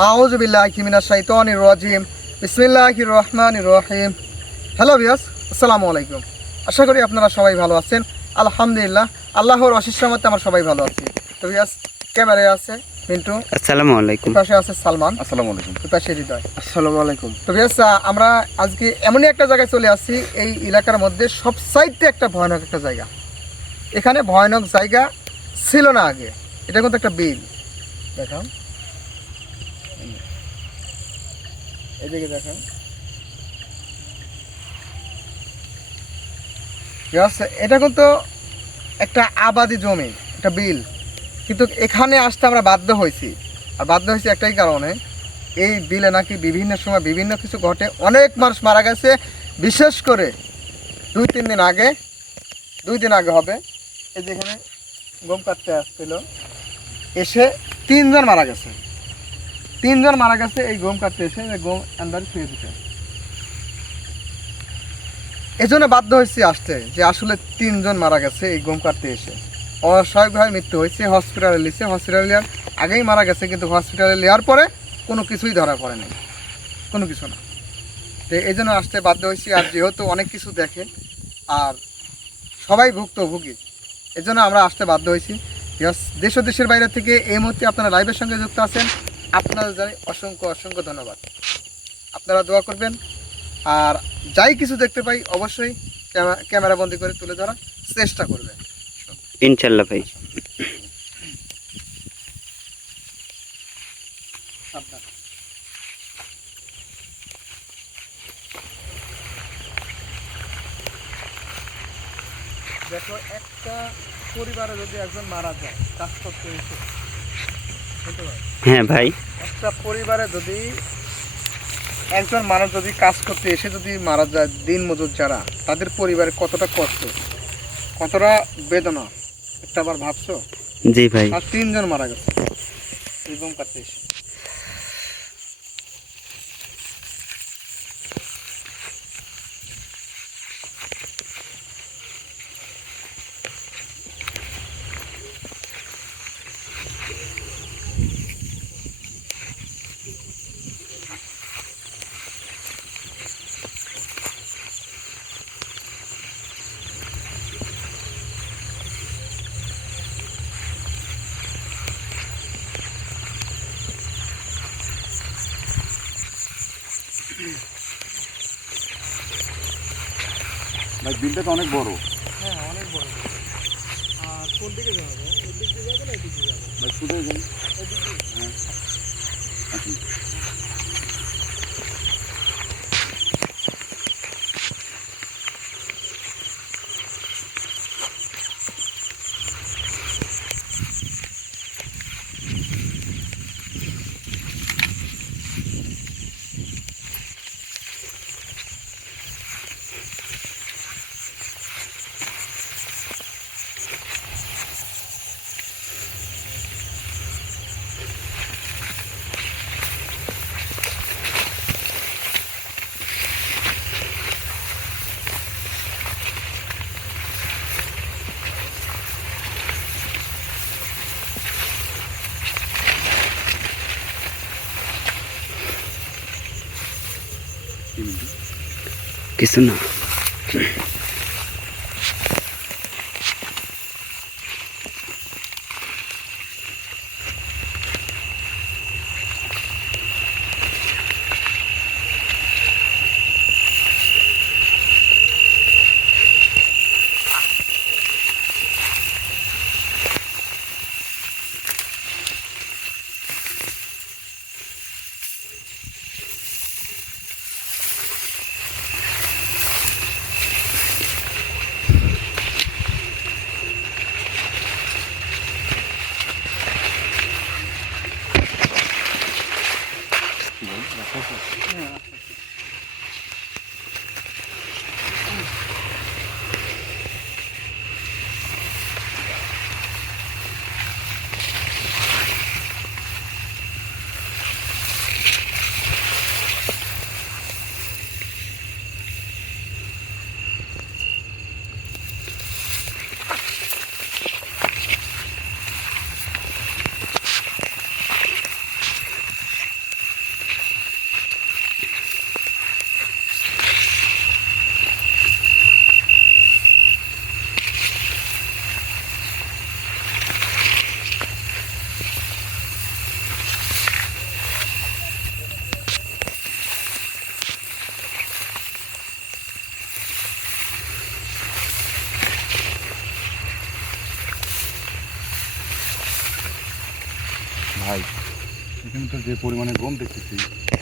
আউযু বিল্লাহি মিনাশ শাইতানির রাজিম। বিসমিল্লাহির রহমানির রহিম। হ্যালো ভিউয়ার্স, আসসালামু আলাইকুম। আশা করি আপনারা সবাই ভালো আছেন। আলহামদুলিল্লাহ, আল্লাহর অশেষ রহমতে আমরা সবাই ভালো আছি। তো ভিউয়ার্স, ক্যামেরায় আছে মিন্টু, আসসালামু আলাইকুম। পাশে আছে সালমান, আসসালামু আলাইকুম। পাশে হৃদয়। আসসালামু আলাইকুম। তো ভিউয়ার্স, আমরা আজকে এমনই একটা জায়গায় চলে আসছি, এই এলাকার মধ্যে সবচাইতে একটা ভয়ানক একটা জায়গা। এখানে ভয়ানক জায়গা ছিল না আগে, এটা কিন্তু একটা বিল। দেখান, এদিকে দেখান। এটা কিন্তু একটা আবাদি জমি, একটা বিল, কিন্তু এখানে আসতে আমরা বাধ্য হয়েছি। আর বাধ্য হয়েছি একটাই কারণে, এই বিলে নাকি বিভিন্ন সময় বিভিন্ন কিছু ঘটে, অনেক মানুষ মারা গেছে। বিশেষ করে 2-3 দিন আগে হবে, এই যেখানে গম কাটতে আসছিল, এসে 3 জন মারা গেছে। 3 জন মারা গেছে এই গম কাটতে এসে, গম আন্দারে শুয়ে দিতে। এই জন্য বাধ্য হয়েছি আসতে, যে আসলে 3 জন মারা গেছে এই গম কাটতে এসে। অস্বাভাবিকভাবে মৃত্যু হয়েছে, হসপিটালে নিয়েছে। হসপিটালে নেওয়ার আগেই মারা গেছে, কিন্তু হসপিটালে নেওয়ার পরে কোনো কিছুই ধরা পড়ে নাই, কোনো কিছু না। তো এই জন্য আসতে বাধ্য হয়েছি। আর যেহেতু অনেক কিছু দেখে আর সবাই ভুক্তভোগী, এই জন্য আমরা আসতে বাধ্য হয়েছি। দেশ ও দেশের বাইরে থেকে এই মুহূর্তে আপনারা লাইভের সঙ্গে যুক্ত আছেন, আপনাদের জানাই অসংখ্য অসংখ্য ধন্যবাদ। আপনারা দোয়া করবেন, আর যাই কিছু দেখতে পাই অবশ্যই ক্যামেরা বন্দি করে তুলে ধরার চেষ্টা করবেন ইনশাল্লাহ ভাই। সাবধান। দেখো, একটা পরিবারে যদি একজন মারা যায় কাজ করতে এসে, বুঝতে পারো? হ্যাঁ ভাই, একটা পরিবারে যদি একজন মানুষ যদি কাজ করতে এসে যদি মারা যায়, দিন মজুর যারা, তাদের পরিবারে কতটা কষ্ট, কতটা বেদনা, একটা আবার ভাবছো? জি ভাই। আর 3 জন মারা গেছে এই গম কাটতে এসে। ভাই বিলটা তো অনেক বড়। হ্যাঁ, অনেক বড়। আর কোন দিকে যাওয়া যায়? ওই দিক দিয়ে যাবে না এই দিক দিয়ে যাবে? ভাই শুধু যাই। ওই দিক দিয়ে। হ্যাঁ, আসুন। কিছু না। ভাই এখানে তো যে পরিমাণে গম দেখতেছি,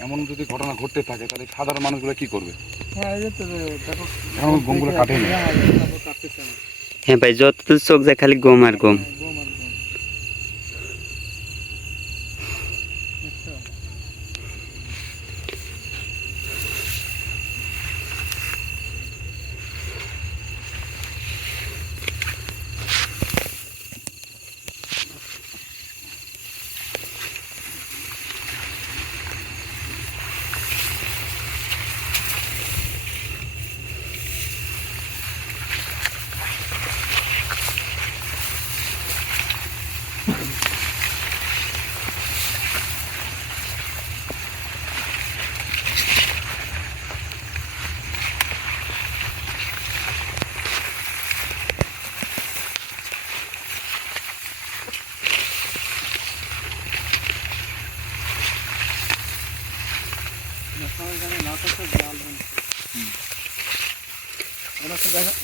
এমন যদি ঘটনা ঘটতে থাকে তাহলে সাধারণ মানুষগুলো কি করবে? হ্যাঁ এই যে তো দেখো এখন গমগুলো কাটে না। কাটতেছে না। হ্যাঁ ভাই, যত চোখ যায় খালি গম আর গম। গম আর গম। বুঝছো?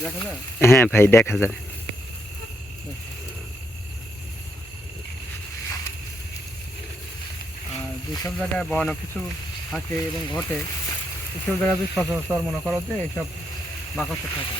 দেখা যায়? হ্যাঁ ভাই, দেখা যায়। আর যেসব জায়গায় ভয়ানক কিছু থাকে এবং ঘটে, এসব জায়গায় যদি সচরাচর মনে করো যে এইসব বাকসে থাকে।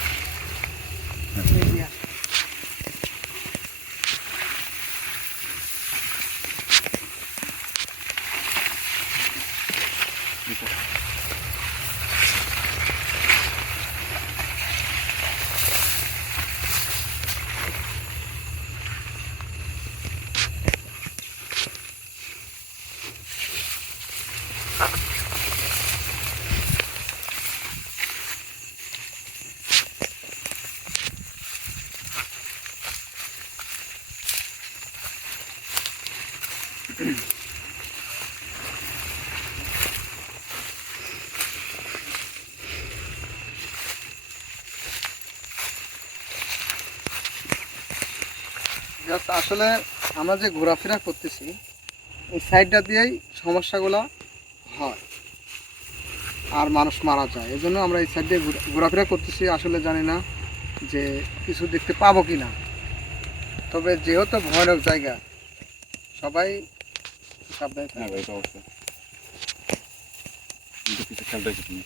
জাস্ট আসলে আমরা যে ঘোরাফেরা করতেছি এই সাইডটা দিয়েই সমস্যাগুলো হয় আর মানুষ মারা যায়, এই জন্য আমরা এই সাইড দিয়ে ঘোরাফেরা করতেছি। আসলে জানি না যে কিছু দেখতে পাবো কি না, তবে যেহেতু ভয়ানক জায়গা সবাই সাবধানে হ্যাঁ ভাই, এটা অবশ্যই। কিন্তু কিছু খেয়াল রাখি তুমি।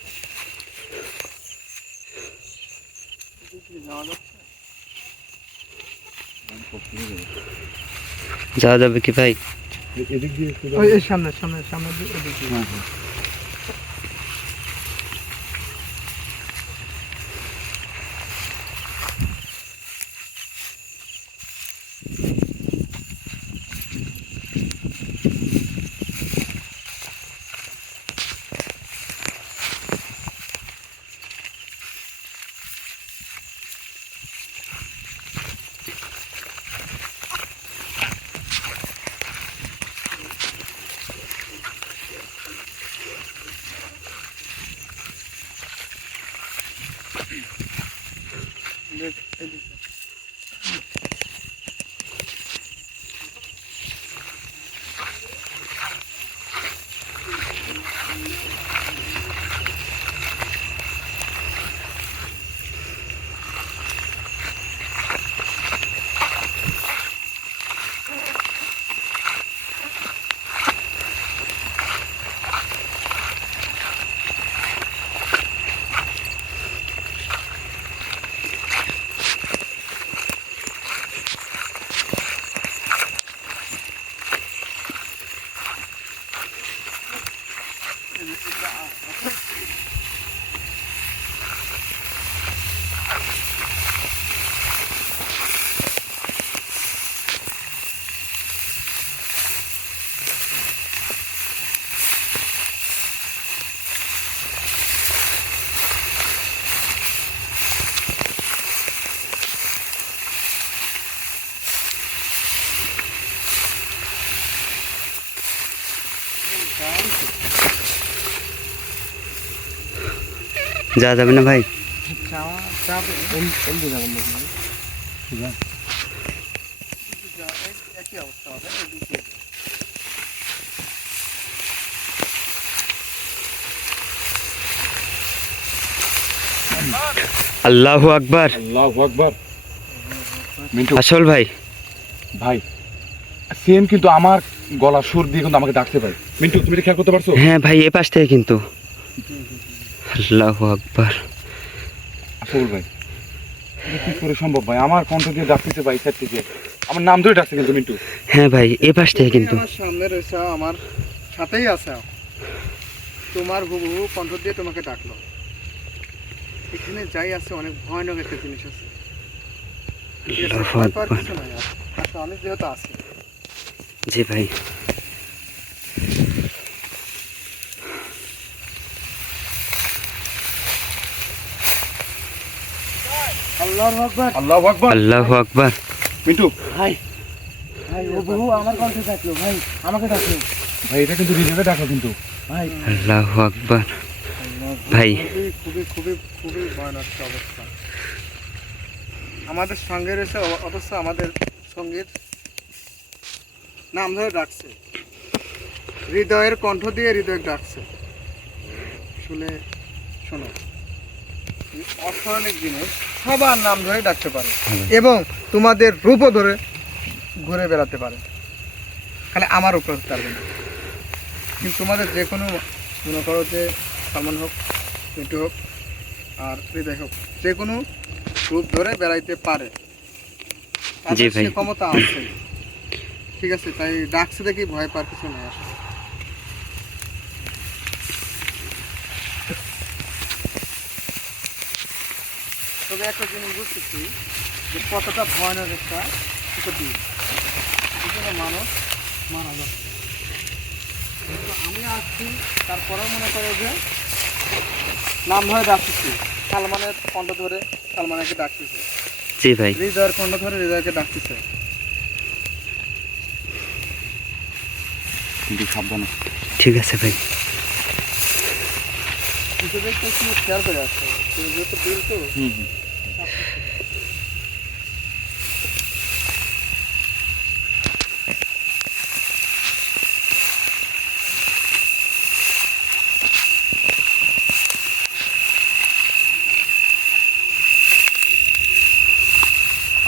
যাওয়া যাচ্ছে। যাওয়া যাবে কি ভাই? এদিক দিয়ে একটু ওই এই সামনে সামনে সামনে দিকে। হ্যাঁ, হ্যাঁ। যাওয়া যাবে না ভাই? একই অবস্থা হবে। আল্লাহু আকবার। আল্লাহু আকবার। মিন্টু আসল ভাই। ভাই, সেম কিন্তু আমার গলা সুর দিয়ে কিন্তু আমাকে ডাকতে পাই। মিন্টু, তুমি এটা খেয়াল করতে পারছো? হ্যাঁ ভাই, এ পাশ থেকে কিন্তু। আল্লাহু আকবার। আশাফুল ভাই, এটা কি করে সম্ভব ভাই? আমার কণ্ঠ দিয়ে ডাকতেছে ভাই স্যার থেকে, আমার নাম ধরে ডাকছে কিন্তু মিন্টু। হ্যাঁ ভাই, এ পাশ থেকে কিন্তু। আমার সামনে রয়েছে, আমার সাথেই আছে, তোমার হুবহু কণ্ঠ দিয়ে তোমাকে ডাকলো। এখানে যাই আছে, অনেক ভয়ানক একটা জিনিস আছে। ঠিক আছে, আল্লাহু ভয় পাওয়ার আকবার। কিছু নাই। আচ্ছা, আমি যেহেতু আছি, জি ভাই। আল্লাহু আকবার। আল্লাহু আকবার। আল্লাহু আকবার। মিন্টু ভাই, ভাই হুবহু আমার কণ্ঠে ডাকলো, ভাই আমাকে ডাকলো। ভাই, এটা কিন্তু হৃদয়ে ডাকো কিন্তু। ভাই আল্লাহু আকবার। ভাই। খুবই খুবই খুবই খুবই ভয়ানক একটা অবস্থা। আমাদের সঙ্গে রয়েছে, অথচ আমাদের সঙ্গীত নাম ধরে ডাকছে, হৃদয়ের কণ্ঠ দিয়ে হৃদয় ডাকছে। শুনে শোনো, এই অস্বাভাবিক জিনিস সবার নাম ধরে ডাকতে পারে এবং তোমাদের রূপও ধরে ঘুরে বেড়াতে পারে, খালি আমার উপর পারবে না। কিন্তু তোমাদের যে কোনো, মনে করো যে সালমান হোক, মিটু হোক আর হৃদয় হোক, যে কোনো রূপ ধরে বেড়াইতে পারে, জি তাদের ভাই। সে ক্ষমতা আছে। ঠিক আছে, তাই ডাকছে দেখি ভয় পাওয়ার কিছু নেই আসলে। তবে একটা জিনিস বুঝতেছি যে কতটা ভয়ানক একটা দিন, এখানে মানুষ মারা যাচ্ছে। কিন্তু আমি আসছি, তারপরেও মনে করো যে নাম ধরে ডাকতেছি, সালমানের কণ্ঠ ধরে সালমানকে ডাকতেছে, জি ভাই। হৃদয়ের কণ্ঠ ধরে হৃদয়কে ডাকতেছে। কিন্তু সাবধানে। ঠিক আছে ভাই। কিছু দেখতে একটু খেয়াল করে আসছে, যেহেতু দিল তো।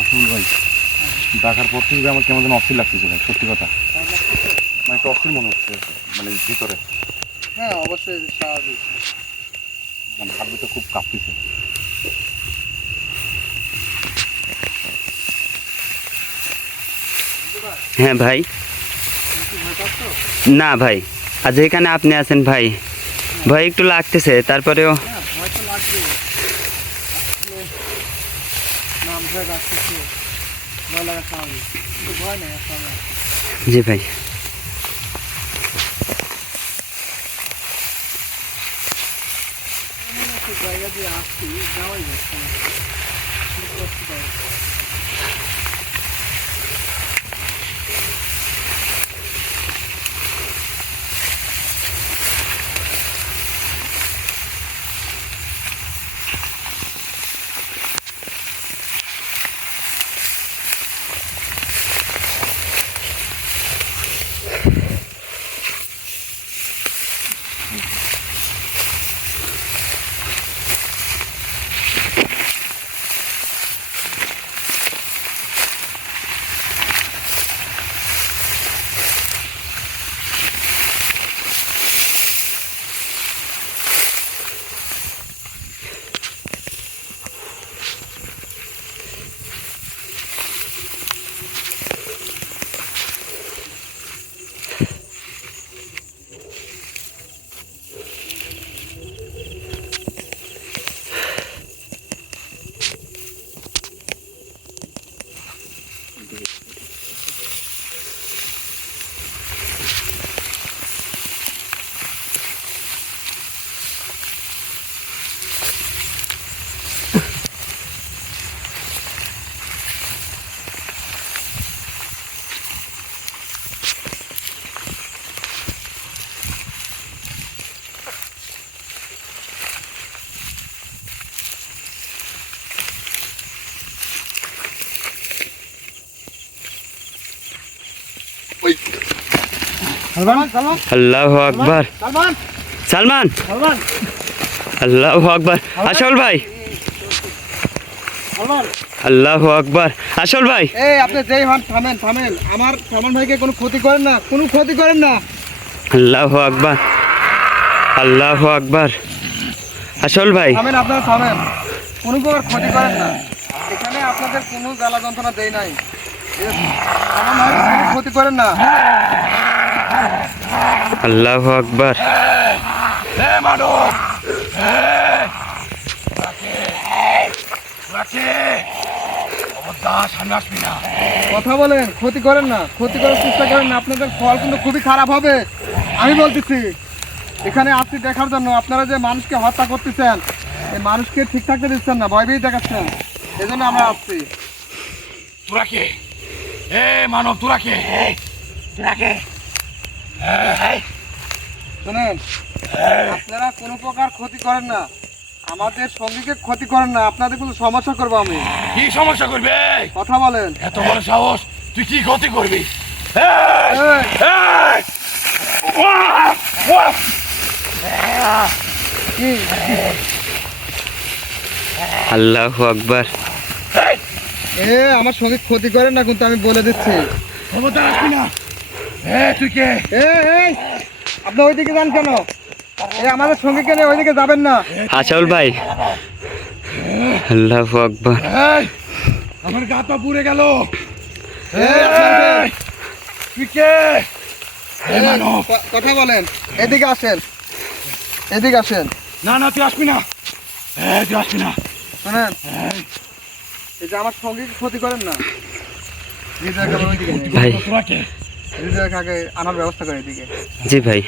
আশাফুল ভাই, ডাকার পর থেকে আমার কেমন যেন অস্থির লাগতেছে ভাই, সত্যি কথা। মানে একটু অস্থির মনে হচ্ছে, মানে ভিতরে, হ্যাঁ অবশ্যই স্বাভাবিক। মানে হাত ভিতরে খুব কাঁপতেছে। হ্যাঁ ভাই। তুমি কি ভয় পাচ্ছ? না ভাই, আজ এখানে আপনি আছেন ভাই, ভয় একটু লাগতেছে, তারপরেও। হ্যাঁ ভয় তো লাগবে, নাম ধরে ডাকতেছে, ভয় লাগা স্বাভাবিক, কিন্তু ভয় নেই আসলে। জি ভাই। এমন একটা জায়গা দিয়ে আসছি, যাওয়াই যাচ্ছে না, খুব কষ্টদায়ক। সালমান, সালমান, আল্লাহু আকবার। সালমান, সালমান। সালমান, আল্লাহু আকবার। আশাফুল ভাই। আমার আল্লাহু আকবার। আসল ভাই, এই আপনি যেই হন থামেন থামেন, আমার সালমান ভাইকে কোনো ক্ষতি করেন না, কোনো ক্ষতি করেন না। আল্লাহু আকবার, আল্লাহু আকবার। আসল ভাই, থামেন, আপনারা থামেন, কোনো প্রকার ক্ষতি করেন না। এখানে আপনাদের কোনো জ্বালা যন্ত্রণা দেই নাই। সালমান ভাই কোনো ক্ষতি করেন না। আল্লাহু আকবার। কথা বলেন, ক্ষতি করেন না, ক্ষতি করার চেষ্টা করেন না, আপনাদের ফল কিন্তু খুবই খারাপ হবে। আমি বলতেছি, এখানে আসছি দেখার জন্য, আপনারা যে মানুষকে হত্যা করতেছেন, এই মানুষকে ঠিক থাকতে দিচ্ছেন না, ভয় ভীতি দেখাচ্ছেন, এই জন্য আমরা আসছি। তোরা কে? এ মানব, তোরা কে? তোরা কে? শুনেন, আপনারা কোনো প্রকার ক্ষতি করেন না, আমাদের সঙ্গীকে ক্ষতি করেন না, আপনাদের কোনো সমস্যা করবো আমি। কি সমস্যা করবে? কথা বলেন। এত বড় সাহস, তুই কি ক্ষতি করবি? এই, কি আল্লাহু আকবার। এ আমার সঙ্গে ক্ষতি করেন না কিন্তু, আমি বলে দিচ্ছি। খবরদার আসবি না। তুই কে? এই আপনি ওইদিকে যান কেন? এই আমাদের সঙ্গে কেন ওইদিকে যাবেন না? আসল ভাই, আল্লাহু আকবার। আমার গা পা পুড়ে গেল। এই, তুই কে? এই, কথা বলেন, এদিকে আসেন, এদিকে আসেন। না না, তুই আসবি না। তুই আসবি না। শোনেন, এই যে আমার সঙ্গে ক্ষতি করেন না, হৃদয়কে আমার ওইদিকে নিয়ে ভাই, তোরা কে? হৃদয়কে আগে আনার ব্যবস্থা করে এদিকে। জি ভাই।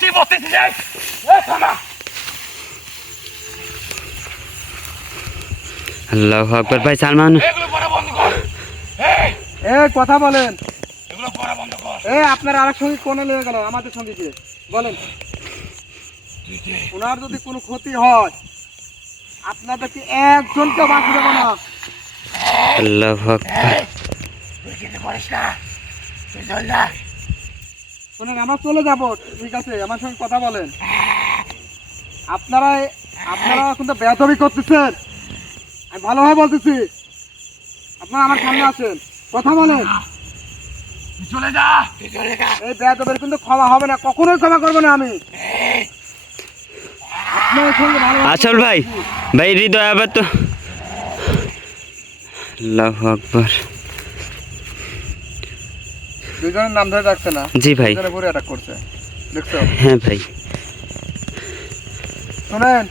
কি বলতেছিস? থামা। আল্লাহু আকবার। ভাই সালমান, এগুলো করা বন্ধ কর। কথা বলেন। এগুলো করা বন্ধ কর। আপনার আরেক সঙ্গে কোনে লেগে গেল আমাদের সঙ্গে গিয়ে বলেন, তুই কে? ওনার যদি কোনো ক্ষতি হয় আপনাদেরকে একজনকে বাঁচতে দেবো না। আল্লাহু আকবার। তুই কিছু করিস না। তুই চল না। শোনেন, আমরা চলে যাব, ঠিক আছে, আমার সঙ্গে কথা বলেন। আপনারা আপনারা কিন্তু বেয়াদবি করতেছেন, আমি ভালোভাবে বলতেছি। আপনারা আমার সামনে আসেন, কথা বলেন। তুই চলে যা। তুই চলে যা। এই বেয়াদবের কিন্তু ক্ষমা হবে না, কখনোই ক্ষমা করবো না আমি। আপনার সঙ্গে ভালোভাবে আসল ভাই, ভাই হৃদয় আবার তো। আল্লাহু আকবার। দুজনের নাম ধরে রাখছে না, জি ভাই। দুজনে পরে অ্যাটাক করছে, দেখছো? হ্যাঁ ভাই। শোনেন,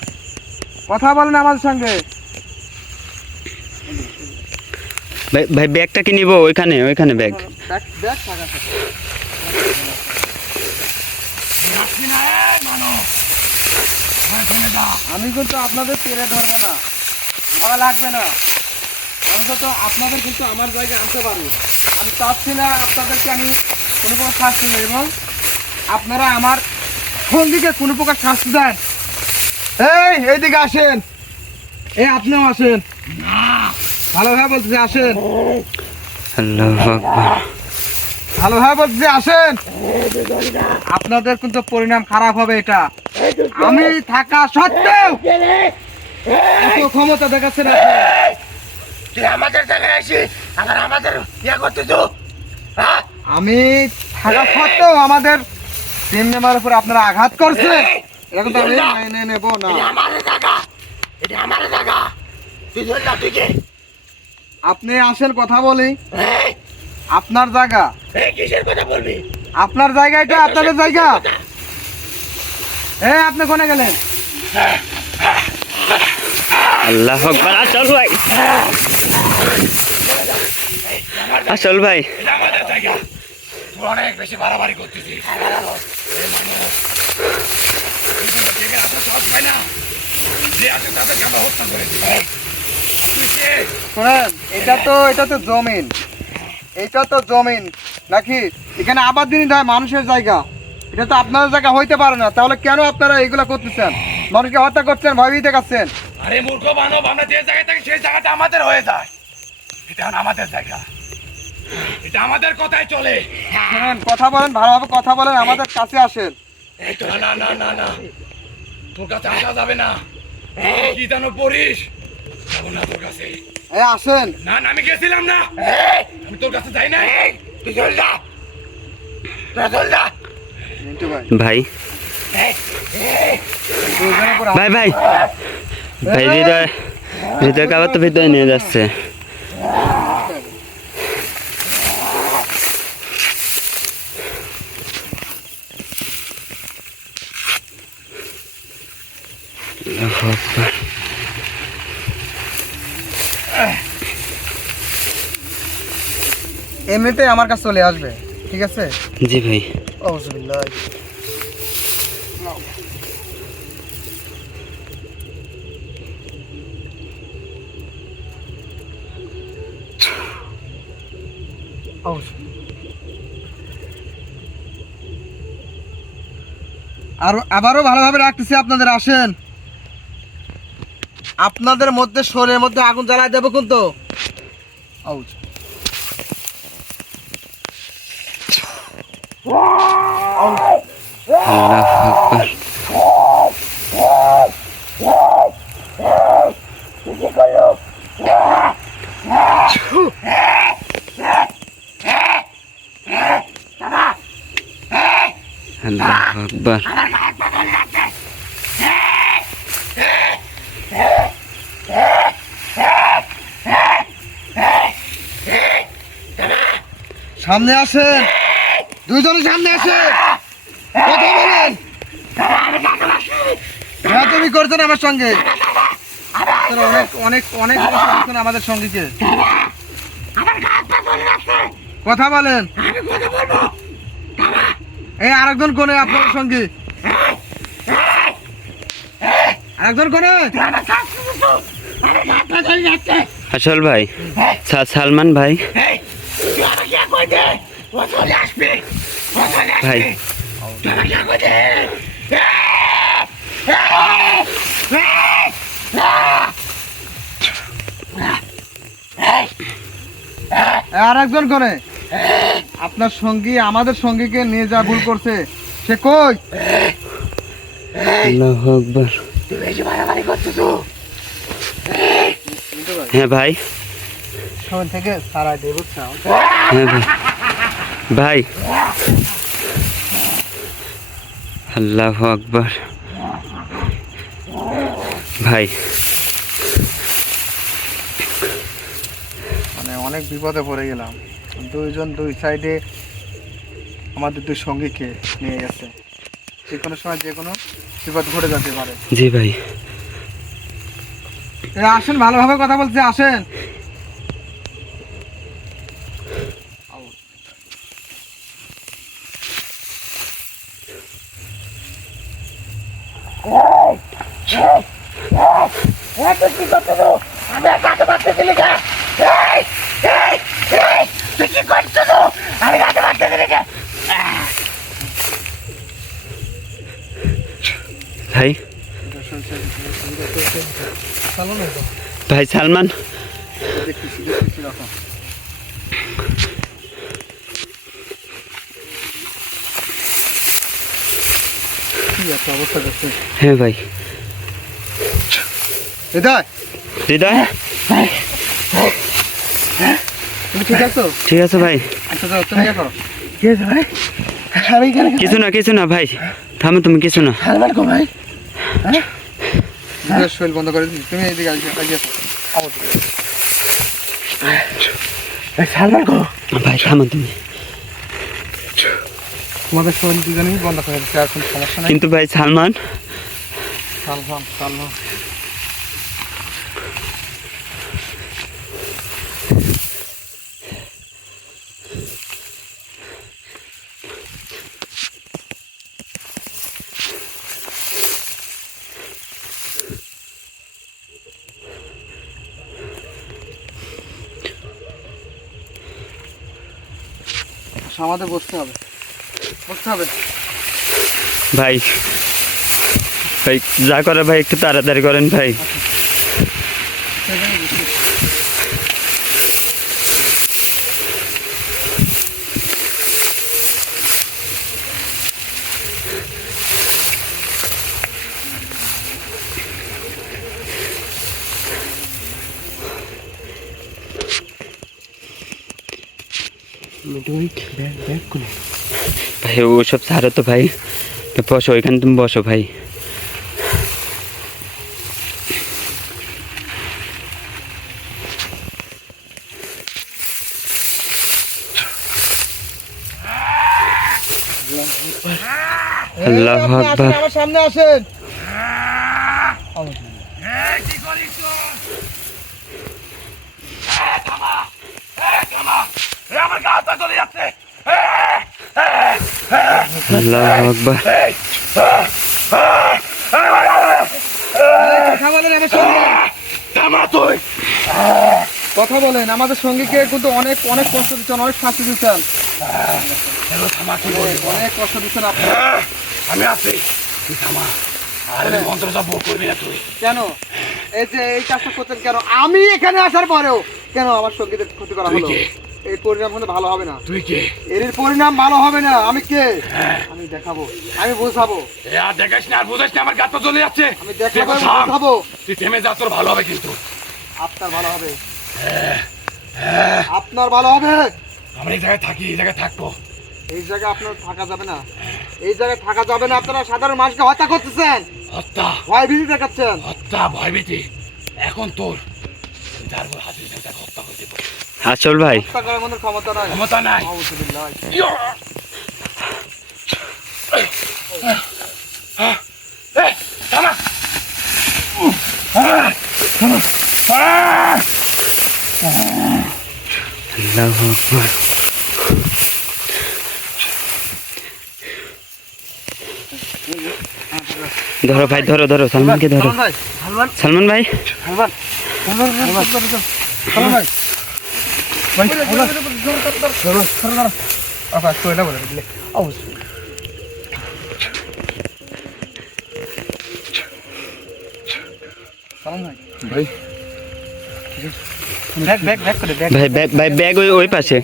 কথা বলেন আমাদের সঙ্গে। ভাই ভাই ব্যাগটা কি নিব? ওইখানে ওইখানে ব্যাগ। ব্যাগ ব্যাগ থাকা থাকে। আসবি না। মানো। চলে যা। আমি কিন্তু আপনাদের পেরে ধরবো না, ধরা লাগবে না। আমি তো আপনাদের কিন্তু আমার জায়গায় আনতে পারি। আমি চাচ্ছি না আপনাদেরকে আমি কোনো প্রকার শাস্তি দেই, এবং আপনারা আমার সঙ্গীকে কোনো প্রকার শাস্তি দেন। এইদিকে আসেন, আপনিও আসেন, ভালোভাবে বলতেছি আসেন, আল্লাহু আকবার। ভালোভাবে বলতেছি আসেন। আপনাদের কিন্তু পরিণাম খারাপ হবে, এটা আমি থাকা সত্ত্বেও এত ক্ষমতা দেখাচ্ছেন আপনি। তুই আমাদের জায়গায় আসিস, আবার আমাদের ইয়ে করতেছ। হ্যাঁ? আমি থাকা সত্ত্বেও আমাদের টিম মেম্বারের উপর আপনারা আঘাত করছেন, এটা কিন্তু আমি মেনে নেব না। এটা আমাদের জায়গা। এটা আমাদের জায়গা। তুই চল না। তুই কে? আপনি আসেন, কথা বলি। এই, আপনার জায়গা, এই কিসের কথা বলবি? আপনার জায়গা, এটা আপনাদের জায়গা। আপনি কোনে গেলেন? আল্লাহু আকবার। আসল ভাই, আসল ভাই। এটা আমাদের জায়গা। তুই অনেক বেশি বাড়াবাড়ি করতেছিস। এই মানুষ, তুই তো দেখে এত সাহস পাই না। যে আছে তাদেরকে আমরা হত্যা করে দিই। তুই কে? শোনেন, এটা তো জমিন, এটা তো জমিন নাকি? এখানে আবার দিন হয় মানুষের জায়গা, এটা তো আপনাদের জায়গা হইতে পারে না। তাহলে কেন আপনারা এগুলা করতেছেন? মানুষকে হত্যা করছেন, ভয়ভীতি দেখাচ্ছেন। আরে মূর্খ মানব, আমরা যে জায়গায় থাকি সেই জায়গাটা আমাদের হয়ে যায়। এটা এখন আমাদের জায়গা। এটা আমাদের কথাই চলে। শোনেন, কথা বলেন, ভালোভাবে কথা বলেন, আমাদের কাছে আসেন। এই তো, না না না না, তোর কাছে আসা যাবে না। কি জানো পড়িস যাবো না তোর কাছে। এই আসেন। না না আমি গেছিলাম না, আমি তোর কাছে যাই না। তুই চল যা, চল যা। মিন্টু ভাই, ভাই দুইজনের উপর ভাই ভাই ভাই হৃদয় হৃদয় কাবার তো ভিতরে নিয়ে যাচ্ছে। আল্লাহু আকবার। এমনিতে আমার কাছে চলে আসবে, ঠিক আছে? জি ভাই। আউযুবিল্লাহ। আর আবারও ভালোভাবে রাখতেছি, আপনাদের আসেন। আপনাদের মধ্যে শরীরের মধ্যে আগুন জ্বালায় দেবো কিন্তু। আউজ। আল্লাহু আকবার। আল্লাহু আকবার। সামনে আসেন, দুইজনে সামনে আসেন, কথা বলেন। হ্যাঁ, তুমি করছেন আমার সঙ্গে, তোরা অনেক অনেক অনেক বছর করছেন আমাদের সঙ্গীকে। কথা বলেন। এই আরেকজন কোনে আপনার সঙ্গী, আরেকজন কোনে। আসল ভাই সালমান ভাই ভাই আরেকজন কোনে। আপনার সঙ্গী আমাদের সঙ্গীকে নিয়ে যা ভুল করছে, সে কই? আল্লাহু আকবার। হ্যাঁ ভাই, সামনে থেকে সারাই দিয়ে বুঝছো? হ্যাঁ ভাই। ভাই আল্লাহু আকবার। ভাই মানে অনেক বিপদে পড়ে গেলাম। দুইজন দুই সাইডে আমাদের দুই সঙ্গীকে নিয়ে গেছে। যে কোনো সময় যে কোনো বিপদ ঘটে যেতে পারে। জি ভাই। আসেন, ভালোভাবে কথা বলতে আসেন। ভাই ভাই সালমান অবস্থা করছে। হ্যাঁ ভাই। হৃদয়, হৃদয় তুমি ঠিক আছো? ঠিক আছে ভাই। আচ্ছা যাও, তুমি দেখো। কিছু না ভাই, থামো তুমি, কিছু না। শরীর বন্ধ করে দিন, তুমি এইদিকে আসো। ভাই থামো তুমি। তোমাদের শরীর দুজনেই বন্ধ করে দিচ্ছে, আর কোনো সমস্যা নেই। কিন্তু ভাই সালমান সালমান আমাদের বসতে হবে। ভাই ভাই যা করে ভাই একটু তাড়াতাড়ি করেন ভাই। ভাই ওসব ছাড়ো তো ভাই, বসো ওইখানে, তুমি বসো ভাই। আল্লাহু আপনি আকবার। আসেন, আমার সামনে আসেন। কি করিস থামা, থামা, আমার গা হাত পা চলে যাচ্ছে। আল্লাহু আকবার। কথা বলেন আমার সঙ্গে, থামা তুই। কথা বলেন। আমাদের সঙ্গীকে কিন্তু অনেক অনেক কষ্ট দিচ্ছেন, অনেক শাস্তি দিচ্ছেন, থামা, কি বলিস? অনেক কষ্ট দিচ্ছেন আপনি। আমি আছি, তুই থামা। আরে মন্ত্র জপ করবি না তুই। কেন এই যে এই কাজটা করছেন কেন? আমি এখানে আসার পরেও কেন আমার সঙ্গীদের ক্ষতি করা তুই হলো? কে? এই পরিণাম কিন্তু ভালো হবে না, তুই কে? এর পরিণাম ভালো হবে না। আমি কে? আমি দেখাবো, আমি বোঝাবো, এ আর দেখাস না, আর বুঝাস না, আমার গা তো জ্বলে যাচ্ছে। আমি তুই দেখাবো, এখন আমি থাম। বোঝাবো। তুই থেমে যা, তোর ভালো হবে কিন্তু। আপনার ভালো হবে, আপনার ভালো হবে। আমরা এই জায়গায় থাকি, এই জায়গায় থাকবো। এই জায়গায় আপনার থাকা যাবে না, এই জায়গায় থাকা যাবে না। আপনারা সাধারণ মানুষকে হত্যা করতেছেন, হত্যা, ভয় ভীতি দেখাচ্ছেন। হত্যা, ভয়ভীতি এখন তোর। তুই যার উপর হাত দিয়েছিস তাকে হত্যা করে দেবো। আসল ভাই, হত্যা করার মতো ক্ষমতা নাই। ক্ষমতা নাই। আউযুবিল্লাহ। ইয়া! এই, থামা! আল্লাহু আকবার। ধরো ভাই, ধরো ধরো, সালমানকে ধরো। সালমান ভাই, সালমান, সালমান ভাই, সালমান, সালমান, সালমান, সালমান ভাই, ভাই, সালমান, সালমান, সালমান, আবার তো এটা বলে দিলে। আউযুবিল্লাহ। সালমান ভাই, ভাই ব্যাগ ব্যাগ ব্যাগ করে ব্যাগ। ভাই ব্যাগ, ভাই ব্যাগ ওই ওই পাশে।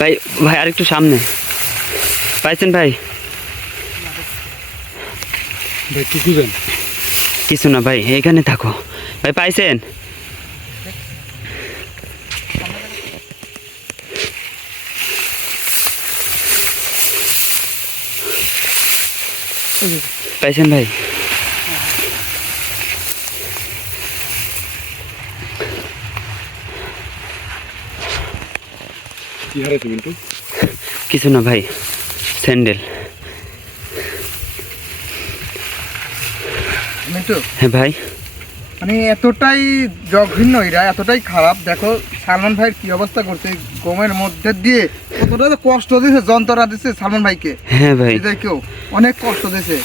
ভাই, ভাই আরেকটু সামনে পাইছেন ভাই? ভাই কি খুঁজেন? কিছু না ভাই, এখানে থাকো ভাই। পাইছেন? পাইছেন ভাই? কি হারাইছে মিন্টু? কিছু না ভাই, স্যান্ডেল। মিন্টু, হ্যাঁ ভাই, মানে এতটাই জঘন্য এরা, এতটাই খারাপ। দেখো সালমান ভাইয়ের কি অবস্থা করছে, গমের মধ্যে দিয়ে কতটা যে কষ্ট দিয়েছে, যন্ত্রণা দিচ্ছে সালমান ভাইকে। হ্যাঁ ভাই, এদের কেউ অনেক কষ্ট দিয়েছে।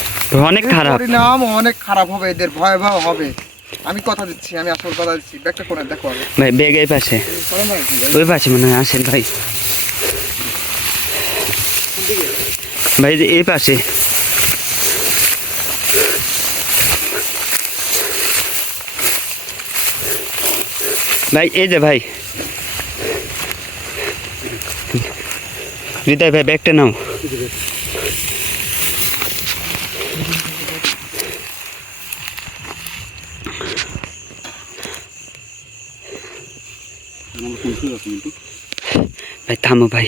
অনেক এর খারাপ পরিণাম অনেক খারাপ হবে, এদের ভয়াবহ হবে। আমি কথা দিচ্ছি, আমি আসল কথা দিচ্ছি। ব্যাগটা করে দেখো আগে। ভাই। ব্যাগ এই পাশে, সালমান ভাই, ওই পাশে মনে হয়। আসেন ভাই, কোন দিকে? ভাই যে এই পাশে। ভাই এই যে ভাই, হৃদয় ভাই ব্যাগটা নাও। ভাই থামো ভাই,